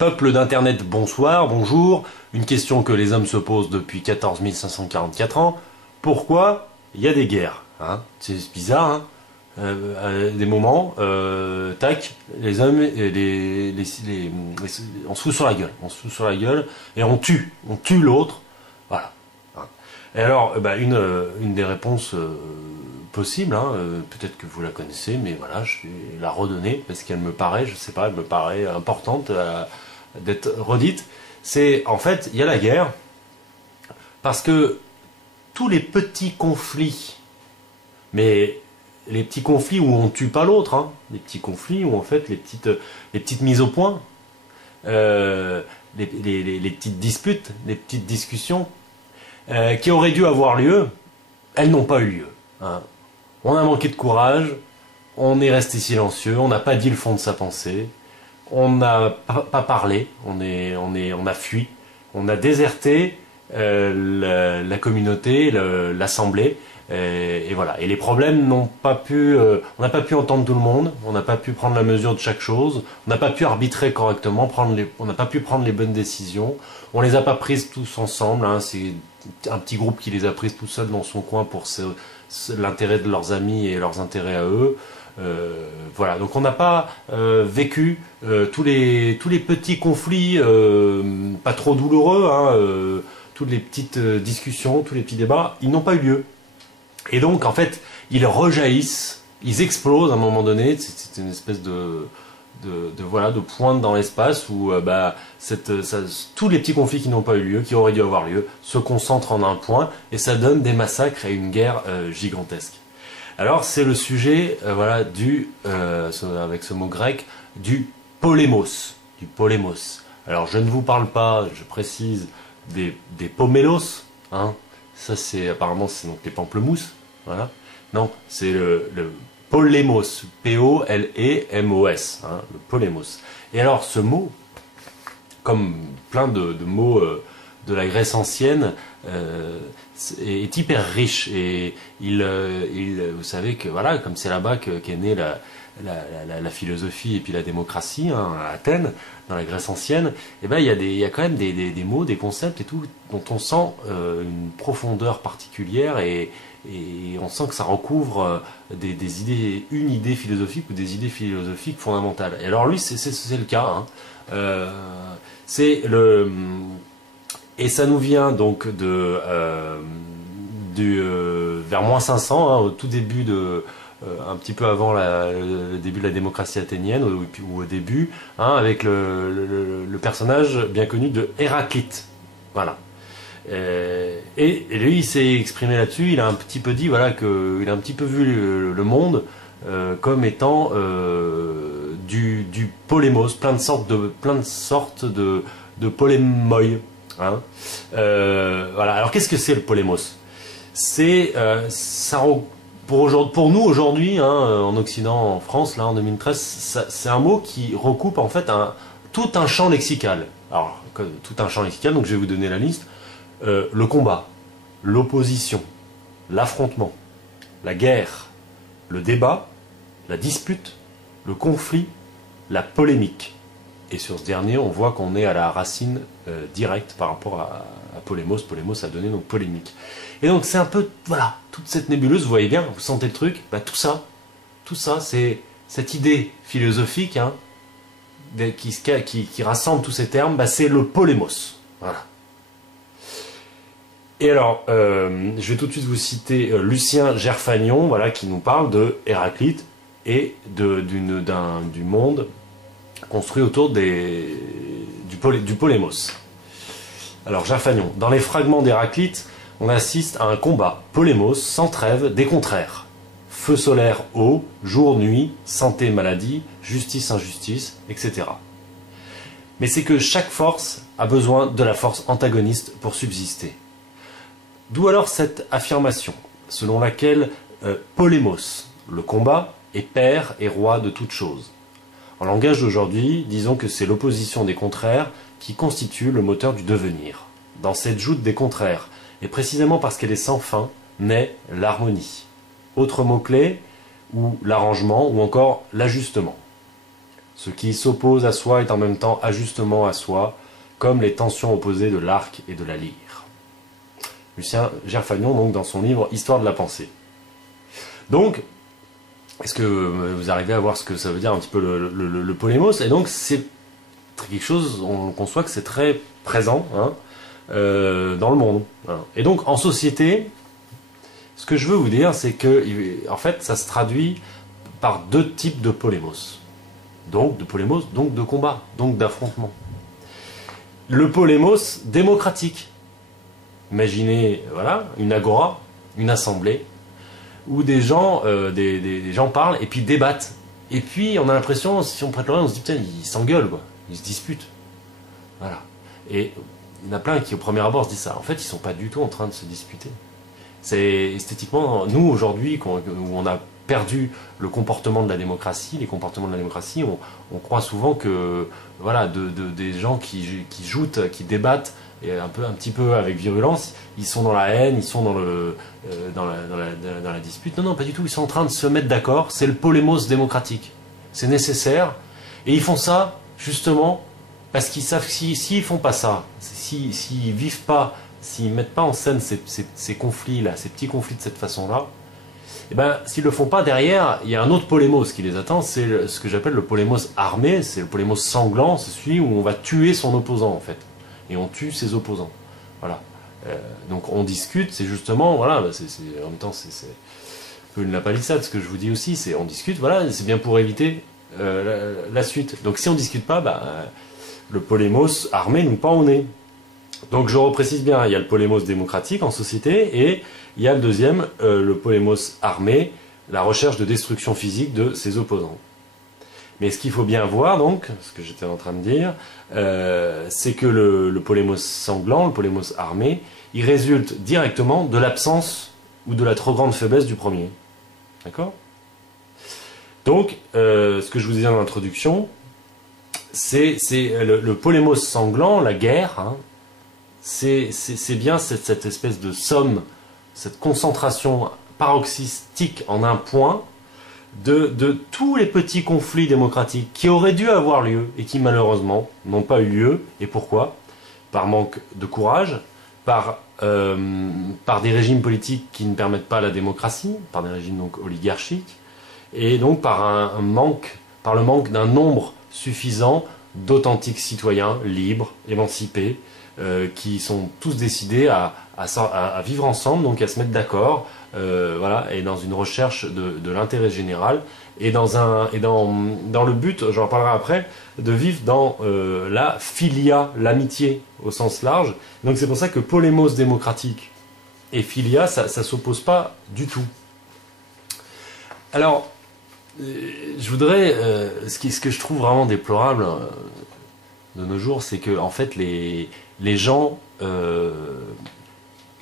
Peuple d'Internet, bonsoir, bonjour. Une question que les hommes se posent depuis 14 544 ans. Pourquoi il y a des guerres, hein? C'est bizarre, hein? À des moments, tac, les hommes, on se fout sur la gueule. On se fout sur la gueule et on tue l'autre. Voilà. Hein. Et alors, une des réponses possibles, hein, peut-être que vous la connaissez, mais voilà, je vais la redonner parce qu'elle me paraît, je sais pas, elle me paraît importante d'être redite. C'est, en fait, il y a la guerre parce que tous les petits conflits, mais les petits conflits où on tue pas l'autre, hein, les petits conflits où en fait les petites mises au point, les petites disputes, les petites discussions qui auraient dû avoir lieu, elles n'ont pas eu lieu. Hein. On a manqué de courage, on est resté silencieux, on n'a pas dit le fond de sa pensée, on n'a pas parlé, on a fui, on a déserté la communauté, l'assemblée, et voilà. Et les problèmes n'ont pas pu, on n'a pas pu entendre tout le monde, on n'a pas pu prendre la mesure de chaque chose, on n'a pas pu arbitrer correctement, on n'a pas pu prendre les bonnes décisions, on les a pas prises tous ensemble, hein, c'est un petit groupe qui les a prises tout seul dans son coin pour l'intérêt de leurs amis et leurs intérêts à eux. Voilà, donc on n'a pas vécu tous les petits conflits pas trop douloureux, hein, toutes les petites discussions, tous les petits débats, ils n'ont pas eu lieu. Et donc en fait, ils rejaillissent, ils explosent à un moment donné, c'est une espèce de pointe dans l'espace où tous les petits conflits qui n'ont pas eu lieu, qui auraient dû avoir lieu, se concentrent en un point et ça donne des massacres et une guerre gigantesque. Alors c'est le sujet avec ce mot grec, du polémos. Alors je ne vous parle pas, je précise, des pomélos, hein. Ça apparemment c'est donc les pamplemousses, voilà. Non, c'est le polémos, P-O-L-E-M-O-S, hein, le polémos. Et alors ce mot, comme plein de mots de la Grèce ancienne, est hyper riche et vous savez que voilà, comme c'est là-bas qu'est née la philosophie et puis la démocratie, hein, à Athènes, dans la Grèce ancienne, et ben il y a quand même des mots, des concepts et tout dont on sent une profondeur particulière et on sent que ça recouvre des idées, une idée philosophique ou des idées philosophiques fondamentales. Et alors lui, c'est le cas. Hein. Et ça nous vient donc vers moins 500, hein, au tout début un petit peu avant le début de la démocratie athénienne, ou au début, hein, avec le personnage bien connu de Héraclite. Voilà. Et lui, il s'est exprimé là-dessus, il a un petit peu dit voilà, qu'il a un petit peu vu le monde comme étant du polémos, plein de sortes de polémoi. Hein. Voilà. Alors qu'est-ce que c'est le polémos? C'est pour nous aujourd'hui, hein, en Occident, en France, là en 2013, c'est un mot qui recoupe en fait tout un champ lexical. Alors tout un champ lexical, donc je vais vous donner la liste. Le combat, l'opposition, l'affrontement, la guerre, le débat, la dispute, le conflit, la polémique. Et sur ce dernier, on voit qu'on est à la racine directe par rapport à polémos. Polémos a donné donc polémique. Et donc c'est un peu, voilà, toute cette nébuleuse, vous voyez bien, vous sentez le truc, bah, tout ça, c'est cette idée philosophique, hein, qui rassemble tous ces termes, bah, c'est le polémos. Voilà. Et alors, je vais tout de suite vous citer Lucien Gerfagnon, voilà, qui nous parle de Héraclite et du monde construit autour du polémos. Alors, Gerfagnon, dans les fragments d'Héraclite, on assiste à un combat, polémos, sans trêve, des contraires. Feu solaire, eau, jour, nuit, santé, maladie, justice, injustice, etc. Mais c'est que chaque force a besoin de la force antagoniste pour subsister. D'où alors cette affirmation, selon laquelle polémos, le combat, est père et roi de toute chose. En langage d'aujourd'hui, disons que c'est l'opposition des contraires qui constitue le moteur du devenir. Dans cette joute des contraires, et précisément parce qu'elle est sans fin, naît l'harmonie. Autre mot-clé, ou l'arrangement, ou encore l'ajustement. Ce qui s'oppose à soi est en même temps ajustement à soi, comme les tensions opposées de l'arc et de la lyre. Lucien Gerfagnon, donc, dans son livre Histoire de la pensée. Donc, est-ce que vous arrivez à voir ce que ça veut dire un petit peu le polémos? Et donc, c'est quelque chose, on conçoit que c'est très présent hein, dans le monde. Hein. Et donc, en société, ce que je veux vous dire, c'est que, en fait, ça se traduit par deux types de polémos. Donc, de polémos, donc de combat, donc d'affrontement. Le polémos démocratique. Imaginez, voilà, une agora, une assemblée, où des gens, des gens parlent et puis débattent. Et puis, on a l'impression, si on prête l'oreille, on se dit, putain, ils s'engueulent, quoi. Ils se disputent. Voilà. Et il y en a plein qui, au premier abord, se disent ça. En fait, ils ne sont pas du tout en train de se disputer. C'est esthétiquement, nous, aujourd'hui, où on a perdu le comportement de la démocratie, les comportements de la démocratie, on croit souvent que, voilà, des gens qui jouent, qui débattent, et un petit peu avec virulence, ils sont dans la haine, ils sont dans la dispute. Non, non, pas du tout. Ils sont en train de se mettre d'accord. C'est le polémos démocratique. C'est nécessaire. Et ils font ça, justement, parce qu'ils savent que s'ils font pas ça, s'ils vivent pas, s'ils mettent pas en scène ces conflits-là, ces petits conflits de cette façon-là, eh ben, s'ils le font pas, derrière, il y a un autre polémos qui les attend. C'est ce que j'appelle le polémos armé. C'est le polémos sanglant. C'est celui où on va tuer son opposant, en fait. Et on tue ses opposants. Voilà. Donc on discute, c'est justement, voilà, en même temps c'est un peu une la palissade, ce que je vous dis aussi, c'est on discute, voilà, c'est bien pour éviter la suite. Donc si on discute pas, le polémos armé nous pend au nez. Donc je reprécise bien, il y a le polémos démocratique en société, et il y a le deuxième, le polémos armé, la recherche de destruction physique de ses opposants. Mais ce qu'il faut bien voir, donc, ce que j'étais en train de dire, c'est que le polémos sanglant, le polémos armé, il résulte directement de l'absence ou de la trop grande faiblesse du premier. D'accord? Donc, ce que je vous disais dans l'introduction, c'est le polémos sanglant, la guerre, hein, c'est bien cette espèce de somme, cette concentration paroxystique en un point, de tous les petits conflits démocratiques qui auraient dû avoir lieu et qui malheureusement n'ont pas eu lieu. Et pourquoi? Par manque de courage, par des régimes politiques qui ne permettent pas la démocratie, par des régimes donc oligarchiques, et donc par le manque d'un nombre suffisant d'authentiques citoyens libres, émancipés, qui sont tous décidés à vivre ensemble, donc à se mettre d'accord, voilà, et dans une recherche de l'intérêt général, et dans le but, j'en parlerai après, de vivre dans la philia, l'amitié au sens large. Donc c'est pour ça que polémos démocratique et philia, ça s'oppose pas du tout. Alors, je voudrais, ce que je trouve vraiment déplorable de nos jours, c'est que en fait les gens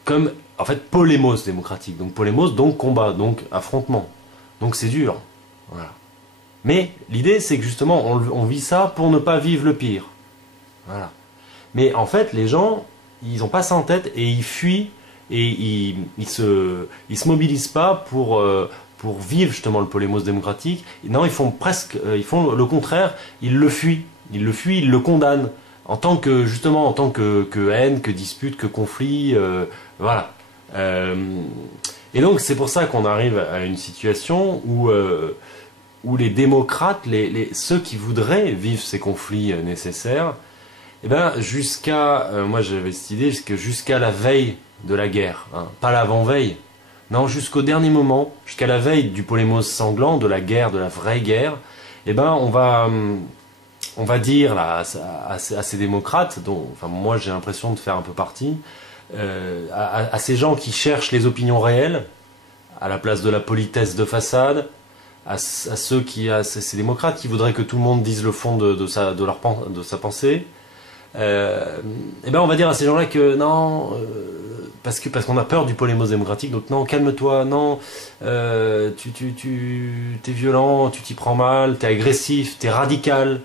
comme en fait polémos démocratique, donc polémos, donc combat, donc affrontement, donc c'est dur, voilà. Mais l'idée c'est que justement on vit ça pour ne pas vivre le pire, voilà. Mais en fait les gens ils ont pas ça en tête et ils fuient et ils se mobilisent pas pour vivre justement le polémos démocratique. Non, ils font le contraire, ils le fuient, ils le condamnent. En tant que, justement, en tant que haine, que dispute, que conflit, voilà. Et donc, c'est pour ça qu'on arrive à une situation où les démocrates, ceux qui voudraient vivre ces conflits nécessaires, eh ben, moi j'avais cette idée, jusqu'à la veille de la guerre, hein, pas l'avant-veille, non, jusqu'au dernier moment, jusqu'à la veille du polémos sanglant, de la guerre, de la vraie guerre, eh ben, on va dire là, à ces démocrates, dont enfin, moi j'ai l'impression de faire un peu partie, à ces gens qui cherchent les opinions réelles, à la place de la politesse de façade, à ces démocrates qui voudraient que tout le monde dise le fond de sa pensée, et ben on va dire à ces gens-là que non, parce qu'on a peur du polémos démocratique, donc non, calme-toi, non, t'es violent, tu t'y prends mal, t'es agressif, t'es radical,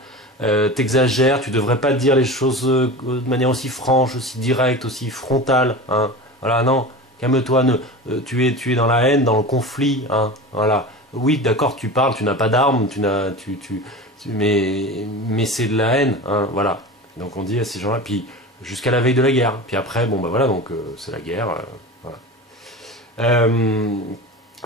t'exagères, tu devrais pas dire les choses de manière aussi franche, aussi directe, aussi frontale, hein. Voilà, non, calme-toi, tu es dans la haine, dans le conflit, hein. Voilà. Oui, d'accord, tu parles, tu n'as pas d'armes, mais c'est de la haine, hein, voilà. Donc on dit à ces gens-là, puis jusqu'à la veille de la guerre. Puis après, bon, bah voilà, donc c'est la guerre, voilà.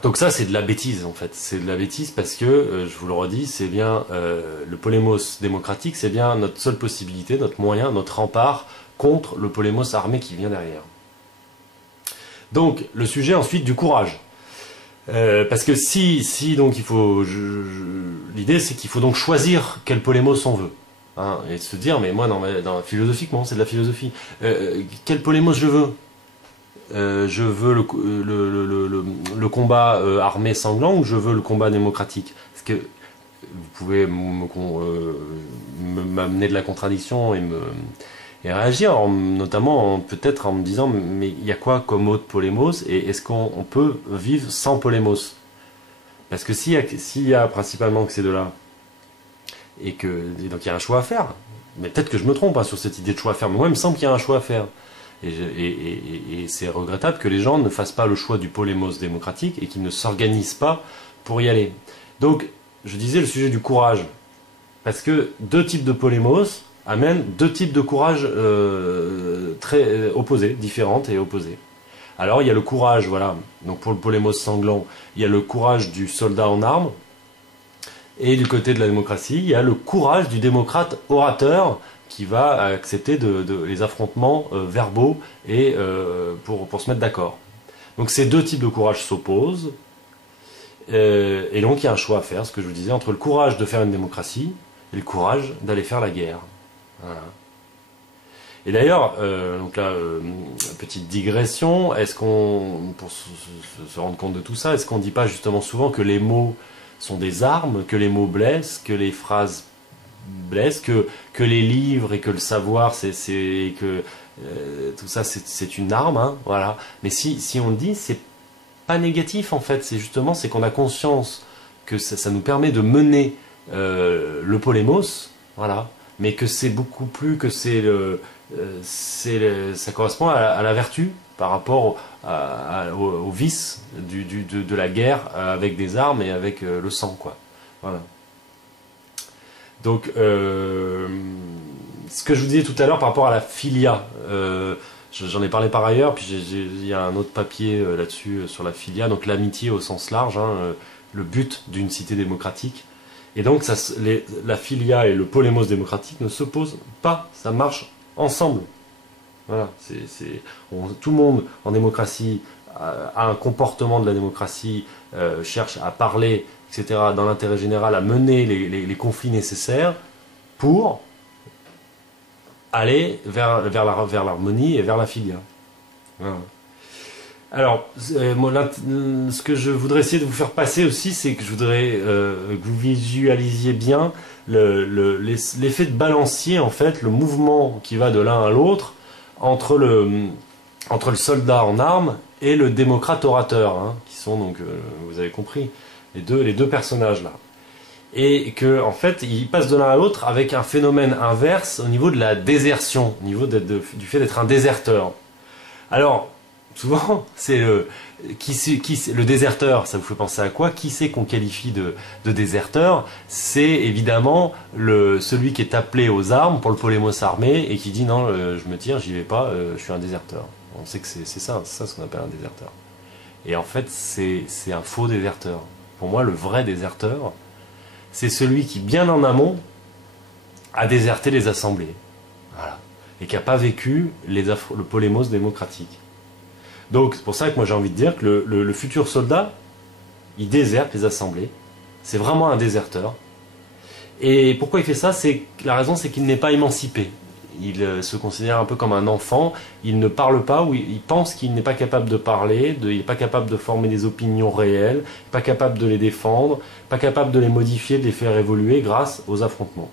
Donc ça, c'est de la bêtise, en fait. C'est de la bêtise parce que, je vous le redis, c'est bien le polémos démocratique, c'est bien notre seule possibilité, notre moyen, notre rempart contre le polémos armé qui vient derrière. Donc, le sujet ensuite du courage. Parce que si donc il faut... l'idée, c'est qu'il faut donc choisir quel polémos on veut. Hein, et se dire, mais moi, philosophiquement, c'est de la philosophie. Quel polémos je veux? Je veux le combat armé sanglant ou je veux le combat démocratique? Parce que vous pouvez m'amener de la contradiction et réagir, notamment peut-être en me disant, mais il y a quoi comme autre polémos et est-ce qu'on peut vivre sans polémos? Parce que s'il y a principalement que ces deux-là, et donc il y a un choix à faire, mais peut-être que je me trompe hein, sur cette idée de choix à faire, mais moi il me semble qu'il y a un choix à faire. Et c'est regrettable que les gens ne fassent pas le choix du polémos démocratique et qu'ils ne s'organisent pas pour y aller. Donc, je disais le sujet du courage. Parce que deux types de polémos amènent deux types de courage très opposés, différentes et opposés. Alors, il y a le courage, voilà. Donc, pour le polémos sanglant, il y a le courage du soldat en armes. Et du côté de la démocratie, il y a le courage du démocrate orateur qui va accepter les affrontements verbaux et pour se mettre d'accord. Donc ces deux types de courage s'opposent, et donc il y a un choix à faire, ce que je vous disais, entre le courage de faire une démocratie et le courage d'aller faire la guerre. Voilà. Et d'ailleurs, donc là, petite digression, est-ce qu'on, pour se rendre compte de tout ça, est-ce qu'on ne dit pas justement souvent que les mots sont des armes, que les mots blessent, que les phrases blesse, que les livres et que le savoir, que tout ça, c'est une arme, hein, voilà. Mais si on le dit, c'est pas négatif en fait. C'est qu'on a conscience que ça nous permet de mener le polémos, voilà. Mais que c'est beaucoup plus que ça correspond à la vertu par rapport au vice de la guerre avec des armes et avec le sang, quoi. Voilà. Donc, ce que je vous disais tout à l'heure par rapport à la filia, j'en ai parlé par ailleurs, puis il y a un autre papier là-dessus sur la filia, donc l'amitié au sens large, hein, le but d'une cité démocratique. Et donc, la filia et le polémos démocratique ne s'opposent pas, ça marche ensemble. Voilà, tout le monde en démocratie a un comportement de la démocratie, cherche à parler, etc., dans l'intérêt général, à mener les conflits nécessaires pour aller vers l'harmonie et vers la filia. Voilà. Alors, ce que je voudrais essayer de vous faire passer aussi, c'est que je voudrais que vous visualisiez bien l'effet de balancier, en fait, le mouvement qui va de l'un à l'autre entre le soldat en armes et le démocrate orateur, hein, qui sont donc, vous avez compris, les deux personnages là. Et que en fait, ils passent de l'un à l'autre avec un phénomène inverse au niveau de la désertion, au niveau du fait d'être un déserteur. Alors, souvent, c'est le déserteur, ça vous fait penser à quoi? Qui c'est qu'on qualifie de déserteur? C'est évidemment celui qui est appelé aux armes pour le polémos armé et qui dit non, je me tire, j'y vais pas, je suis un déserteur. On sait que c'est ça ce qu'on appelle un déserteur. Et en fait, c'est un faux déserteur. Pour moi, le vrai déserteur, c'est celui qui, bien en amont, a déserté les assemblées. Voilà. Et qui n'a pas vécu le polémos démocratique. Donc, c'est pour ça que moi j'ai envie de dire que le futur soldat, il déserte les assemblées. C'est vraiment un déserteur. Et pourquoi il fait ça? La raison, c'est qu'il n'est pas émancipé. Il se considère un peu comme un enfant. Il ne parle pas, ou il pense qu'il n'est pas capable de parler, il n'est pas capable de former des opinions réelles, pas capable de les défendre, pas capable de les modifier, de les faire évoluer grâce aux affrontements.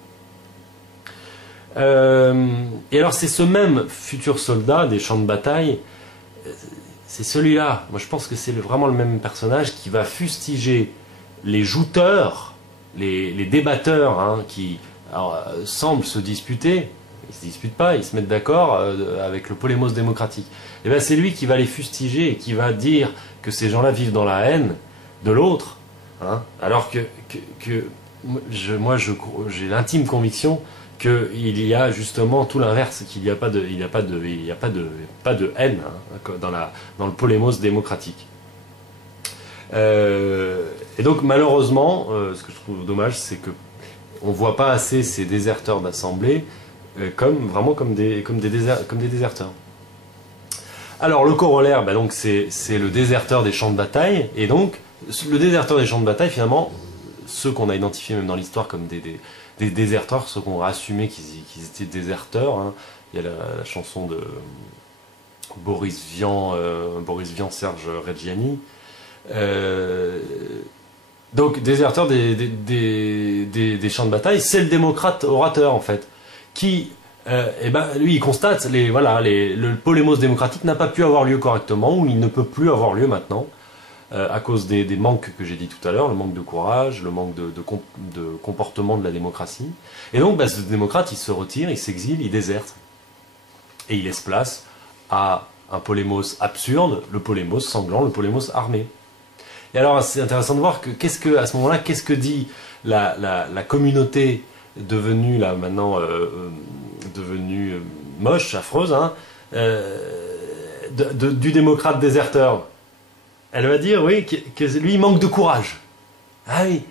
Et alors c'est ce même futur soldat des champs de bataille, c'est celui-là, moi je pense que c'est vraiment le même personnage qui va fustiger les jouteurs, les débatteurs, hein, qui semblent se disputer. Ils ne se disputent pas, ils se mettent d'accord avec le polémos démocratique. Et bien c'est lui qui va les fustiger et qui va dire que ces gens-là vivent dans la haine de l'autre, hein, alors que j'ai l'intime conviction qu'il y a justement tout l'inverse, qu'il n'y a pas de, pas de haine hein, dans le polémos démocratique. Et donc malheureusement, ce que je trouve dommage, c'est que on voit pas assez ces déserteurs d'assemblée comme des déserteurs. Alors le corollaire, donc c'est le déserteur des champs de bataille, et donc le déserteur des champs de bataille, finalement, ceux qu'on a identifiés même dans l'histoire comme des déserteurs, ceux qu'on a assumé qu'ils étaient déserteurs, hein. Il y a la chanson de Boris Vian, Serge Reggiani. Donc déserteur des champs de bataille, c'est le démocrate orateur en fait, qui lui il constate le polémos démocratique n'a pas pu avoir lieu correctement, ou il ne peut plus avoir lieu maintenant à cause des manques que j'ai dit tout à l'heure, le manque de courage, le manque de comportement de la démocratie. Et donc ce démocrate il se retire, il s'exile, il déserte et il laisse place à un polémos absurde, le polémos sanglant, le polémos armé. Et alors c'est intéressant de voir à ce moment-là, qu'est-ce que dit la communauté devenue là maintenant devenue moche, affreuse, hein, du démocrate déserteur. Elle va dire oui que lui il manque de courage. Ah oui,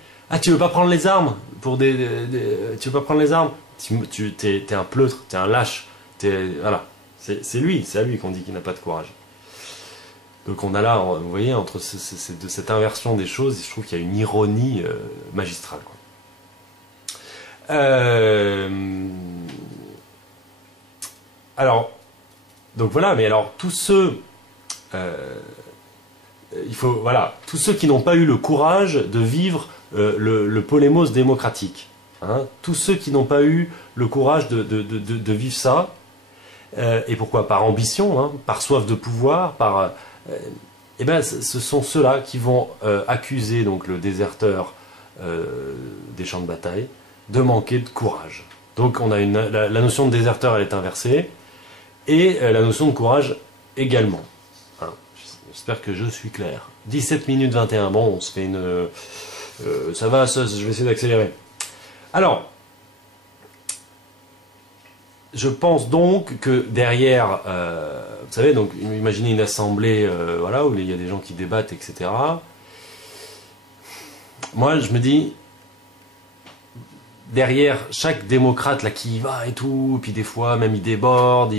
tu veux pas prendre les armes pour tu veux pas prendre les armes. T'es un pleutre, t'es un lâche, voilà. C'est à lui qu'on dit qu'il n'a pas de courage. Donc on a là, vous voyez, entre de cette inversion des choses, je trouve qu'il y a une ironie magistrale, quoi. Alors, donc voilà, mais alors tous ceux, tous ceux qui n'ont pas eu le courage de vivre le polémos démocratique, hein, tous ceux qui n'ont pas eu le courage de vivre ça, et pourquoi? Par ambition, hein, par soif de pouvoir, ce sont ceux-là qui vont accuser donc le déserteur des champs de bataille de manquer de courage. Donc on a la notion de déserteur, elle est inversée, et la notion de courage également. Hein, j'espère que je suis clair. 17 minutes 21, bon, on se fait une... ça va, je vais essayer d'accélérer. Alors, je pense donc que derrière, vous savez, donc imaginez une assemblée, où il y a des gens qui débattent, etc. Moi, je me dis, derrière chaque démocrate là qui y va et tout, puis des fois même il déborde,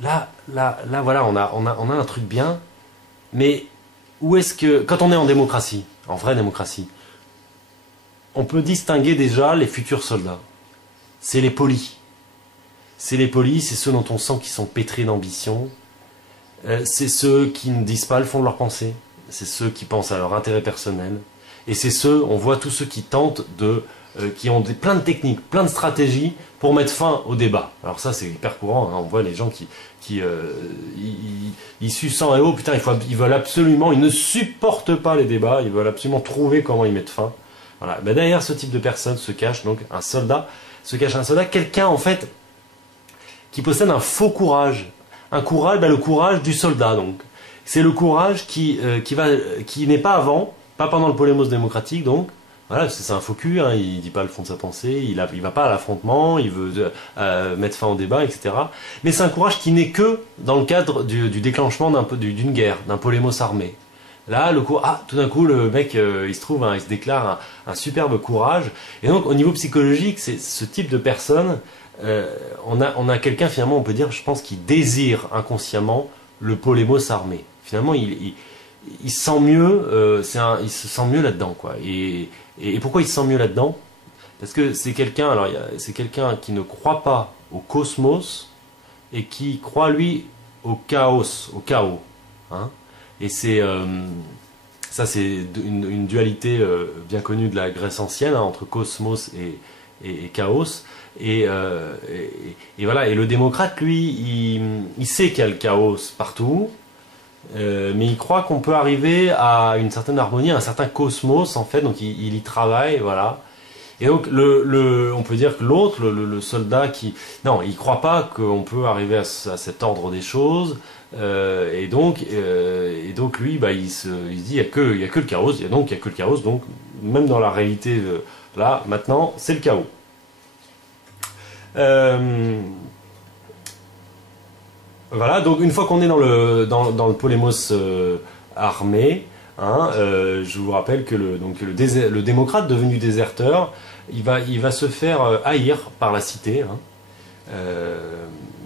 là, voilà, on a un truc bien, mais où est-ce que, quand on est en démocratie, en vraie démocratie, on peut distinguer déjà les futurs soldats. C'est les polis. C'est les polis, c'est ceux dont on sent qu'ils sont pétris d'ambition. C'est ceux qui ne disent pas le fond de leur pensée. C'est ceux qui pensent à leur intérêt personnel. Et c'est ceux, on voit tous ceux qui tentent qui ont plein de techniques, plein de stratégies pour mettre fin au débat. Alors ça, c'est hyper courant, hein. On voit les gens ils suent sang et eau, putain, ils veulent absolument, ils ne supportent pas les débats, ils veulent absolument trouver comment y mettre fin. Voilà. Ben derrière ce type de personne se cache donc un soldat, quelqu'un en fait qui possède un faux courage. Un courage, le courage du soldat donc. C'est le courage qui n'est pas avant, pas pendant le polémos démocratique donc. Voilà, c'est un faux cul, hein, il dit pas le fond de sa pensée, il va pas à l'affrontement, il veut mettre fin au débat, etc. Mais c'est un courage qui n'est que dans le cadre du déclenchement d'une guerre, d'un polémos armé. Là, tout d'un coup, le mec, il se déclare un superbe courage. Et donc, au niveau psychologique, c'est ce type de personne, on a quelqu'un, finalement, on peut dire, je pense, qui désire inconsciemment le polémos armé. Finalement, il se sent mieux, il se sent mieux là-dedans, quoi. Et pourquoi il se sent mieux là-dedans? Parce que c'est quelqu'un, qui ne croit pas au cosmos et qui croit, lui, au chaos, hein. Et ça c'est une dualité bien connue de la Grèce ancienne, hein, entre cosmos et chaos. Et voilà. Et le démocrate, lui, il sait qu'il y a le chaos partout, mais il croit qu'on peut arriver à une certaine harmonie, à un certain cosmos en fait. Donc il y travaille, voilà. Et donc on peut dire que l'autre, le soldat non, il croit pas qu'on peut arriver à cet ordre des choses. Et donc lui, il se dit il y a que le chaos, donc même dans la réalité, là, maintenant, c'est le chaos. Voilà, donc une fois qu'on est dans le polémos armé, hein, je vous rappelle que le démocrate devenu déserteur, il va se faire haïr par la cité. Hein.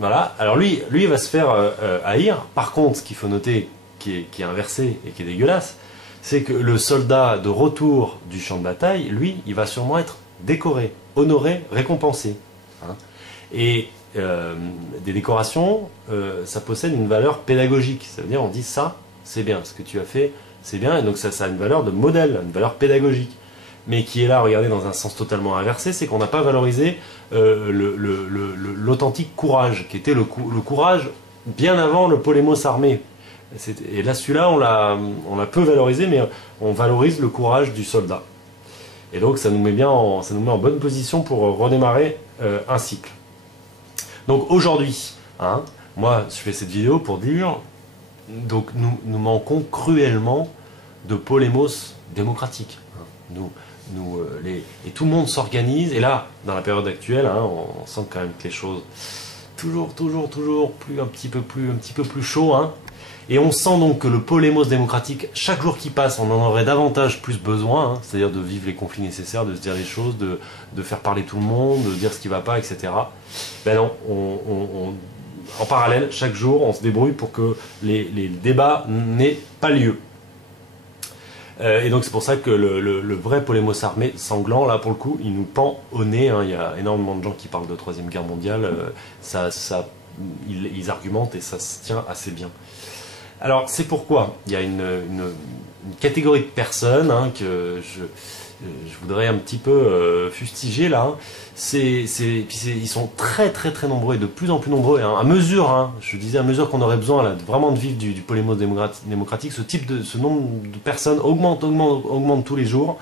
Voilà, alors lui il va se faire haïr. Par contre, ce qu'il faut noter, qui est inversé et qui est dégueulasse, c'est que le soldat de retour du champ de bataille, lui, il va sûrement être décoré, honoré, récompensé. Hein. Et des décorations, ça possède une valeur pédagogique. Ça veut dire, on dit ça, c'est bien, ce que tu as fait, c'est bien, et donc ça a une valeur de modèle, une valeur pédagogique. Mais qui est là, regardez, dans un sens totalement inversé, c'est qu'on n'a pas valorisé l'authentique courage, qui était le courage bien avant le polémos armé. Et là, celui-là, on l'a peu valorisé, mais on valorise le courage du soldat. Et donc, ça nous met en bonne position pour redémarrer un cycle. Donc aujourd'hui, hein, moi, je fais cette vidéo pour dire, donc nous manquons cruellement de polémos démocratique. Hein. Et tout le monde s'organise, et là, dans la période actuelle, hein, on sent quand même que les choses toujours un petit peu plus chaud, hein. Et on sent donc que le polémos démocratique, chaque jour qui passe, on en aurait davantage plus besoin, hein, c'est-à-dire de vivre les conflits nécessaires, de se dire les choses, de faire parler tout le monde, de dire ce qui ne va pas, etc. Ben non, en parallèle, chaque jour, on se débrouille pour que les débats n'aient pas lieu. Et donc c'est pour ça que le vrai polémos armé sanglant, là pour le coup, il nous pend au nez. Hein. Il y a énormément de gens qui parlent de Troisième Guerre mondiale. Ils argumentent et ça se tient assez bien. Alors c'est pourquoi il y a une catégorie de personnes, hein, que je voudrais un petit peu fustiger là. Hein. Ils sont très nombreux et de plus en plus nombreux. Hein. À mesure qu'on aurait besoin là, vraiment de vivre du polémos démocratique, ce nombre de personnes augmente tous les jours.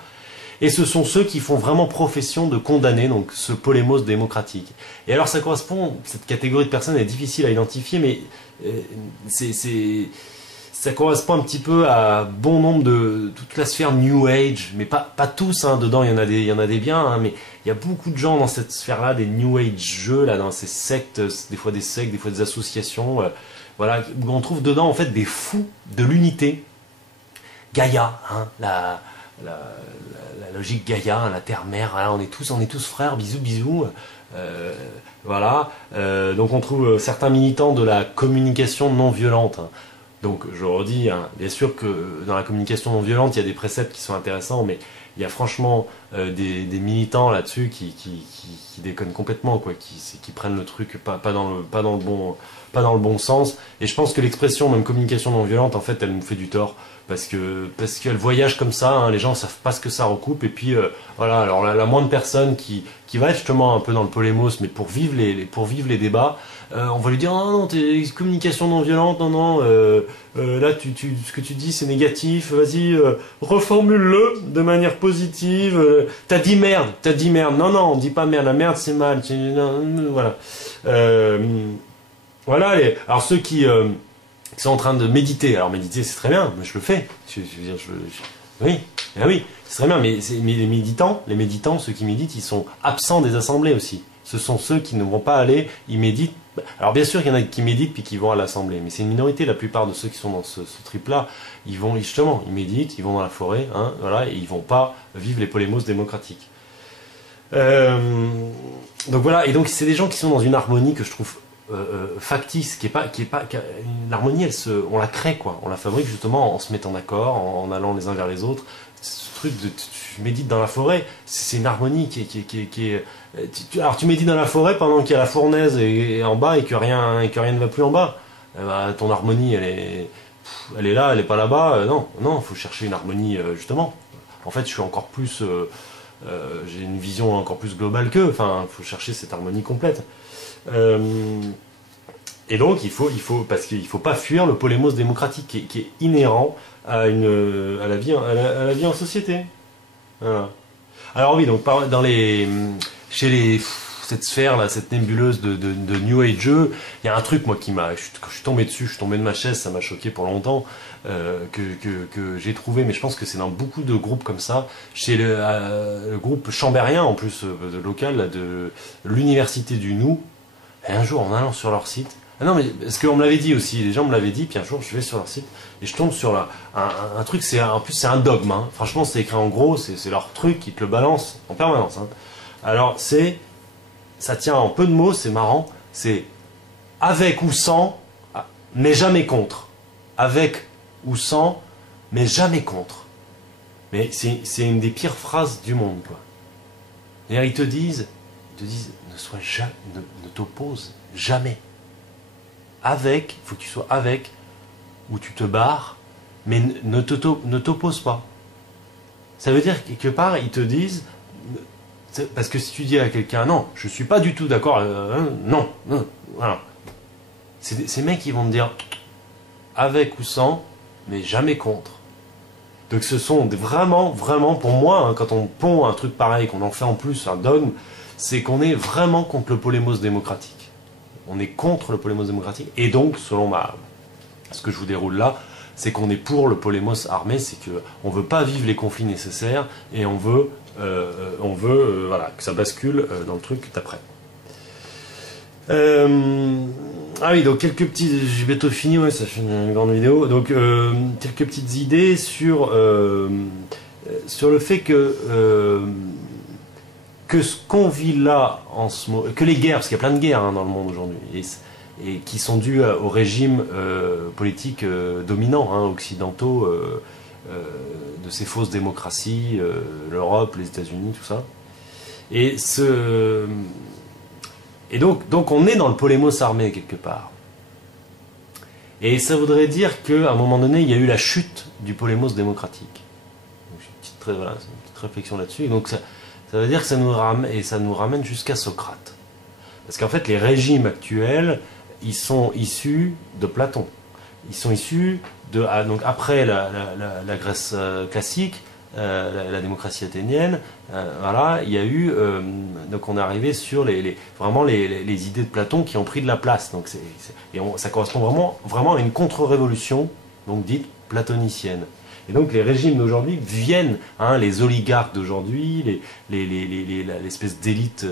Et ce sont ceux qui font vraiment profession de condamner donc ce polémos démocratique. Et alors cette catégorie de personnes est difficile à identifier, mais ça correspond un petit peu à bon nombre de toute la sphère New Age, mais pas tous, hein, dedans il y en a des biens, hein, mais il y a beaucoup de gens dans cette sphère-là, des New Age là, dans ces sectes, des fois des associations, voilà, où on trouve dedans en fait des fous de l'unité. Gaïa, hein, la logique Gaïa, hein, la terre-mère, hein, on est tous frères, bisous, voilà. Donc on trouve certains militants de la communication non violente. Hein. Donc je redis, hein, bien sûr que dans la communication non violente, il y a des préceptes qui sont intéressants, mais il y a franchement des militants là-dessus qui déconnent complètement, quoi, qui prennent le truc pas dans le bon sens. Et je pense que l'expression même communication non violente, en fait, elle nous fait du tort. Parce qu'elle voyage comme ça, hein, les gens ne savent pas ce que ça recoupe, et puis voilà, alors la moindre personne qui va justement un peu dans le polémos, mais pour vivre les débats, on va lui dire non, t'es communication non violente, non, là ce que tu dis c'est négatif, vas-y, reformule-le de manière positive, t'as dit merde, non, on dit pas merde, la merde c'est mal, voilà. Voilà, alors ceux qui sont en train de méditer. Alors méditer c'est très bien, mais je le fais. Oui, c'est très bien, mais les méditants, ceux qui méditent, ils sont absents des assemblées aussi. Ce sont ceux qui ne vont pas aller, ils méditent. Alors bien sûr, il y en a qui méditent puis qui vont à l'assemblée, mais c'est une minorité. La plupart de ceux qui sont dans ce trip-là, ils méditent, ils vont dans la forêt, hein, voilà, et ils vont pas vivre les polémos démocratiques. Donc voilà, et donc c'est des gens qui sont dans une harmonie que je trouve factice, l'harmonie, on la crée, quoi, on la fabrique justement en se mettant d'accord, en allant les uns vers les autres. Ce truc de tu médites dans la forêt, c'est une harmonie qui est alors tu médites dans la forêt pendant qu'il y a la fournaise et en bas et que rien ne va plus en bas. Ton harmonie elle est là, elle est pas là-bas. Non, faut chercher une harmonie justement. En fait, je suis encore plus j'ai une vision encore plus globale qu'eux. Enfin, faut chercher cette harmonie complète. Et donc parce qu'il faut pas fuir le polémos démocratique qui est inhérent à la vie en société. Voilà. Alors oui, donc cette sphère là, cette nébuleuse de New Age. Il y a un truc moi qui m'a, quand je suis tombé dessus, je suis tombé de ma chaise, ça m'a choqué pour longtemps, que j'ai trouvé, mais je pense que c'est dans beaucoup de groupes comme ça, chez le groupe chambérien en plus de local là, de l'université du Nou. Et un jour en allant sur leur site, ah non mais parce qu'on me l'avait dit aussi, les gens me l'avaient dit, puis un jour je vais sur leur site et je tombe sur un truc, en plus c'est un dogme, hein. Franchement c'est écrit en gros, c'est leur truc, ils te le balancent en permanence, hein. Alors ça tient en peu de mots, c'est marrant, c'est avec ou sans, mais jamais contre. Avec ou sans, mais jamais contre. Mais c'est une des pires phrases du monde, quoi. Et ils te disent ne t'oppose jamais. Avec, il faut que tu sois avec, ou tu te barres, mais ne t'oppose pas. Ça veut dire que quelque part, ils te disent, parce que si tu dis à quelqu'un, non, je ne suis pas du tout d'accord, non, voilà. C'est ces mecs qui vont te dire, avec ou sans, mais jamais contre. Donc ce sont vraiment, pour moi, hein, quand on pond un truc pareil, qu'on en fait en plus un dogme, c'est qu'on est vraiment contre le polémos démocratique. On est contre le polémos démocratique, et donc, selon ce que je vous déroule là, c'est qu'on est pour le polémos armé, c'est qu'on ne veut pas vivre les conflits nécessaires, et on veut voilà, que ça bascule dans le truc d'après. Ah oui, donc quelques petits... J'ai bientôt fini, ouais, ça fait une grande vidéo. Donc, quelques petites idées sur le fait que ce qu'on vit là en ce moment, que les guerres, parce qu'il y a plein de guerres hein, dans le monde aujourd'hui, et qui sont dues aux régimes politiques dominants, hein, occidentaux, de ces fausses démocraties, l'Europe, les États-Unis, tout ça. Et donc on est dans le polémos armé quelque part. Et ça voudrait dire qu'à un moment donné, il y a eu la chute du polémos démocratique. Donc, voilà, c'est une petite réflexion là-dessus. Donc ça veut dire que ça nous ramène jusqu'à Socrate. Parce qu'en fait, les régimes actuels, ils sont issus de Platon. Ils sont issus donc après la Grèce classique, la démocratie athénienne, voilà, il y a eu, donc on est arrivé sur vraiment les idées de Platon qui ont pris de la place. Donc ça correspond vraiment à une contre-révolution, donc dite platonicienne. Et donc les régimes d'aujourd'hui viennent, hein, les oligarques d'aujourd'hui, l'espèce d'élite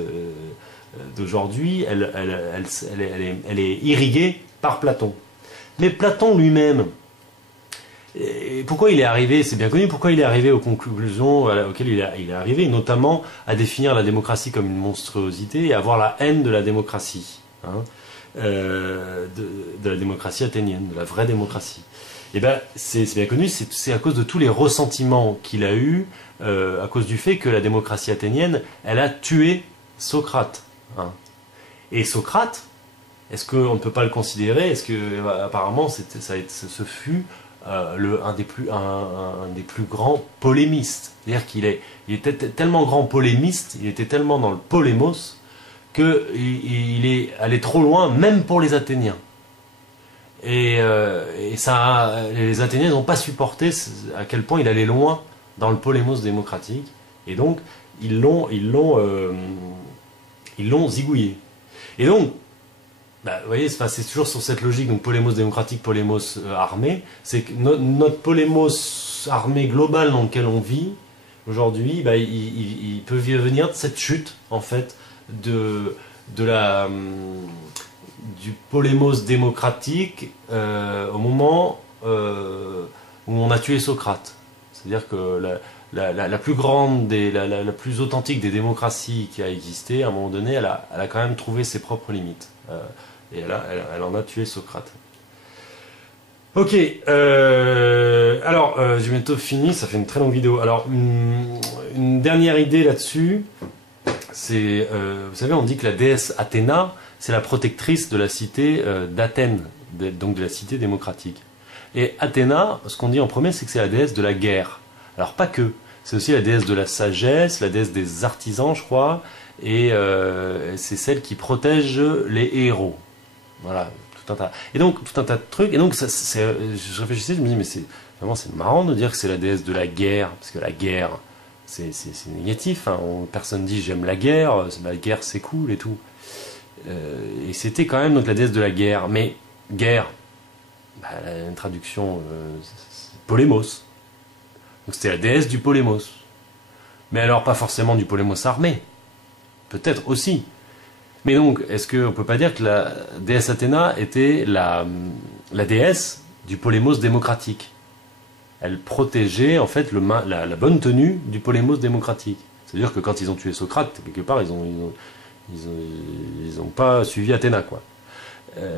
d'aujourd'hui, elle est irriguée par Platon. Mais Platon lui-même, et pourquoi il est arrivé, c'est bien connu, pourquoi il est arrivé aux conclusions auxquelles il est arrivé, notamment à définir la démocratie comme une monstruosité et à avoir la haine de la démocratie, hein, de la démocratie athénienne, de la vraie démocratie. Et bien, c'est bien connu, c'est à cause de tous les ressentiments qu'il a eus, à cause du fait que la démocratie athénienne, elle a tué Socrate. Hein. Et Socrate, est-ce qu'on ne peut pas le considérer? Est-ce que apparemment ce fut un des plus grands polémistes. C'est-à-dire qu'il était tellement grand polémiste, il était tellement dans le polémos, qu'il est allé trop loin, même pour les Athéniens. Et les Athéniens n'ont pas supporté à quel point il allait loin dans le polémos démocratique. Et donc, ils l'ont zigouillé. Et donc, vous voyez, c'est toujours sur cette logique, donc polémos démocratique, polémos armé, c'est que notre polémos armé global dans lequel on vit aujourd'hui, il peut venir de cette chute, en fait, du polémos démocratique au moment où on a tué Socrate. C'est-à-dire que la plus grande, la plus authentique des démocraties qui a existé, à un moment donné, elle a quand même trouvé ses propres limites. Et elle en a tué Socrate. Ok, alors j'ai bientôt fini, ça fait une très longue vidéo. Alors, une dernière idée là-dessus, c'est, vous savez, on dit que la déesse Athéna, c'est la protectrice de la cité d'Athènes, donc de la cité démocratique. Et Athéna, ce qu'on dit en premier, c'est que c'est la déesse de la guerre. Alors pas que, c'est aussi la déesse de la sagesse, la déesse des artisans, je crois, et c'est celle qui protège les héros. Voilà, tout un tas. Et donc, tout un tas de trucs. Et donc, je réfléchissais, je me dis, mais c'est marrant de dire que c'est la déesse de la guerre, parce que la guerre, c'est négatif. Hein. Personne dit j'aime la guerre c'est cool et tout. Et c'était quand même donc la déesse de la guerre. Mais guerre, bah, une traduction, c'est polémos. Donc c'était la déesse du polémos. Mais alors pas forcément du polémos armé. Peut-être aussi. Mais donc, est-ce qu'on ne peut pas dire que la déesse Athéna était la déesse du polémos démocratique? Elle protégeait en fait la bonne tenue du polémos démocratique. C'est-à-dire que quand ils ont tué Socrate, quelque part, ils ont pas suivi Athéna, quoi.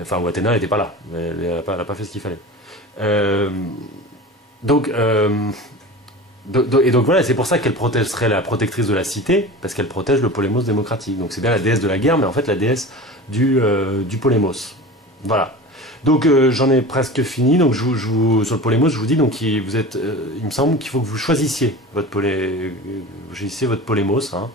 Enfin, ou Athéna n'était pas là. Elle n'a pas fait ce qu'il fallait. Et donc voilà, c'est pour ça qu'elle serait la protectrice de la cité, parce qu'elle protège le polémos démocratique. Donc c'est bien la déesse de la guerre, mais en fait la déesse du polémos. Voilà. Donc j'en ai presque fini. Donc sur le polémos, je vous dis donc il me semble qu'il faut que vous choisissiez votre polémos, hein,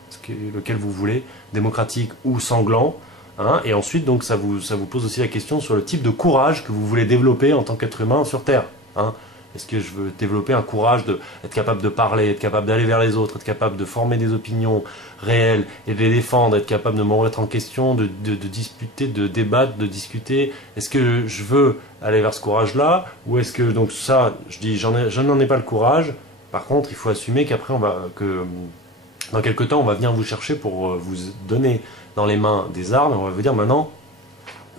lequel vous voulez, démocratique ou sanglant. Hein, et ensuite donc ça vous pose aussi la question sur le type de courage que vous voulez développer en tant qu'être humain sur Terre. Hein. Est-ce que je veux développer un courage d'être capable de parler, être capable d'aller vers les autres, être capable de former des opinions réelles et de les défendre, être capable de me remettre en question, de disputer, de débattre, de discuter? Est-ce que je veux aller vers ce courage-là? Ou est-ce que, donc ça, je dis, je n'en ai pas le courage. Par contre, il faut assumer qu'après, dans quelques temps, on va venir vous chercher pour vous donner dans les mains des armes. Et on va vous dire maintenant,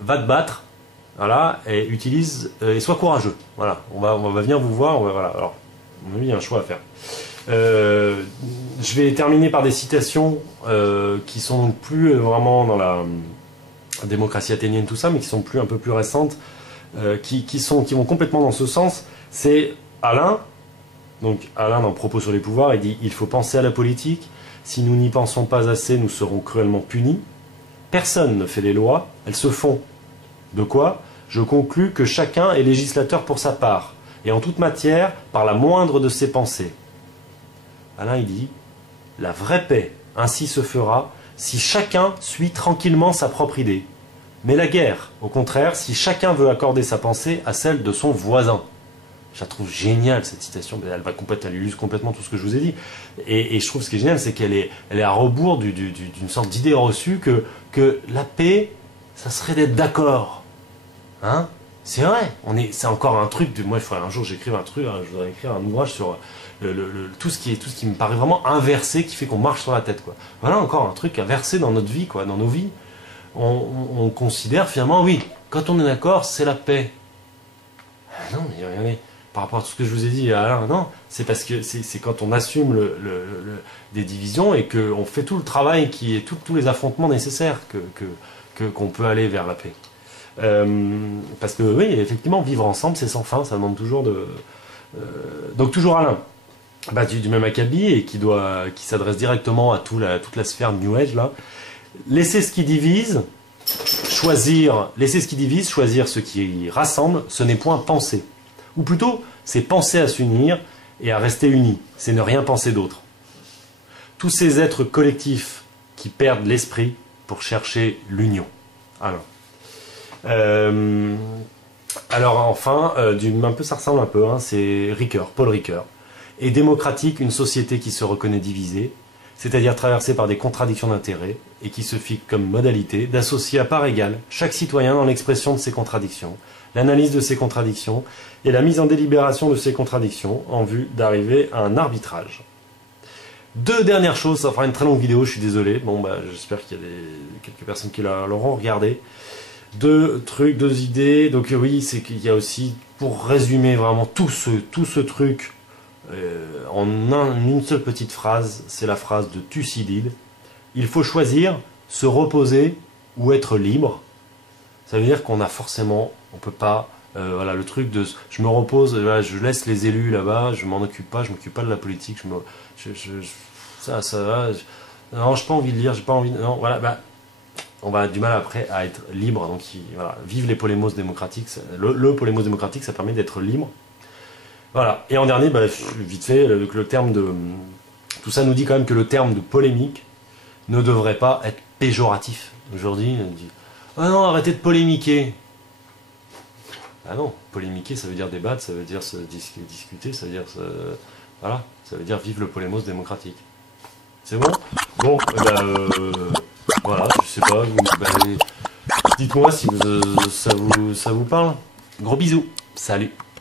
va te battre. Voilà, et sois courageux. Voilà, on va venir vous voir. Voilà, alors, il y a un choix à faire. Je vais terminer par des citations qui sont donc plus vraiment dans la démocratie athénienne, tout ça, mais qui sont un peu plus récentes, qui vont complètement dans ce sens. C'est Alain, donc Alain dans Propos sur les pouvoirs, il dit « Il faut penser à la politique. Si nous n'y pensons pas assez, nous serons cruellement punis. Personne ne fait les lois, elles se font. De quoi ? Je conclus que chacun est législateur pour sa part, et en toute matière, par la moindre de ses pensées. » Alain, il dit, la vraie paix ainsi se fera si chacun suit tranquillement sa propre idée. Mais la guerre, au contraire, si chacun veut accorder sa pensée à celle de son voisin. Je la trouve géniale, cette citation. Elle illustre complètement tout ce que je vous ai dit. Et je trouve ce qui est génial, c'est qu'elle est à rebours d'une sorte d'idée reçue que la paix, ça serait d'être d'accord. Hein? C'est vrai, c'est encore un truc moi il faudrait un jour j'écrive un truc, hein, je voudrais écrire un ouvrage sur tout ce qui me paraît vraiment inversé, qui fait qu'on marche sur la tête, quoi. Voilà encore un truc inversé dans notre vie, quoi, dans nos vies. On considère finalement, oui, quand on est d'accord, c'est la paix. Ah non, mais regardez, par rapport à tout ce que je vous ai dit, Alain, non, c'est parce que c'est quand on assume des divisions et qu'on fait tout le travail tous les affrontements nécessaires qu'on peut aller vers la paix. Parce que oui, effectivement, vivre ensemble, c'est sans fin, ça demande toujours donc toujours Alain, du même acabit, et qui s'adresse directement à toute la sphère New Age, là. Laissez ce qui divise, choisir ce qui rassemble, ce n'est point penser. Ou plutôt, c'est penser à s'unir et à rester unis, c'est ne rien penser d'autre. Tous ces êtres collectifs qui perdent l'esprit pour chercher l'union. Alors enfin, ça ressemble un peu, hein, c'est Paul Ricoeur. Est démocratique une société qui se reconnaît divisée, c'est-à-dire traversée par des contradictions d'intérêts, et qui se fixe comme modalité d'associer à part égale chaque citoyen dans l'expression de ses contradictions, l'analyse de ses contradictions, et la mise en délibération de ces contradictions, en vue d'arriver à un arbitrage. Deux dernières choses, ça fera une très longue vidéo, je suis désolé, j'espère qu'il y a quelques personnes qui l'auront regardé. Deux idées. Donc oui, c'est qu'il y a aussi, pour résumer vraiment tout ce truc en une seule petite phrase, c'est la phrase de Thucydide. Il faut choisir, se reposer ou être libre. Ça veut dire qu'on a forcément, on peut pas, le truc de je me repose, je laisse les élus là-bas, je m'en occupe pas, je m'occupe pas de la politique, non, j'ai pas envie de lire, j'ai pas envie de, non, voilà, on va avoir du mal après à être libre. Donc vive les polémos démocratiques. Le polémos démocratique, ça permet d'être libre. Voilà. Et en dernier, vite fait, le terme de... Tout ça nous dit quand même que le terme de polémique ne devrait pas être péjoratif. Aujourd'hui, on dit « Ah non, arrêtez de polémiquer !» Ah non, polémiquer, ça veut dire débattre, ça veut dire se discuter, ça veut dire Voilà, ça veut dire vive le polémos démocratique. C'est bon? Bon, voilà, je sais pas, dites-moi si ça vous parle. Gros bisous, salut.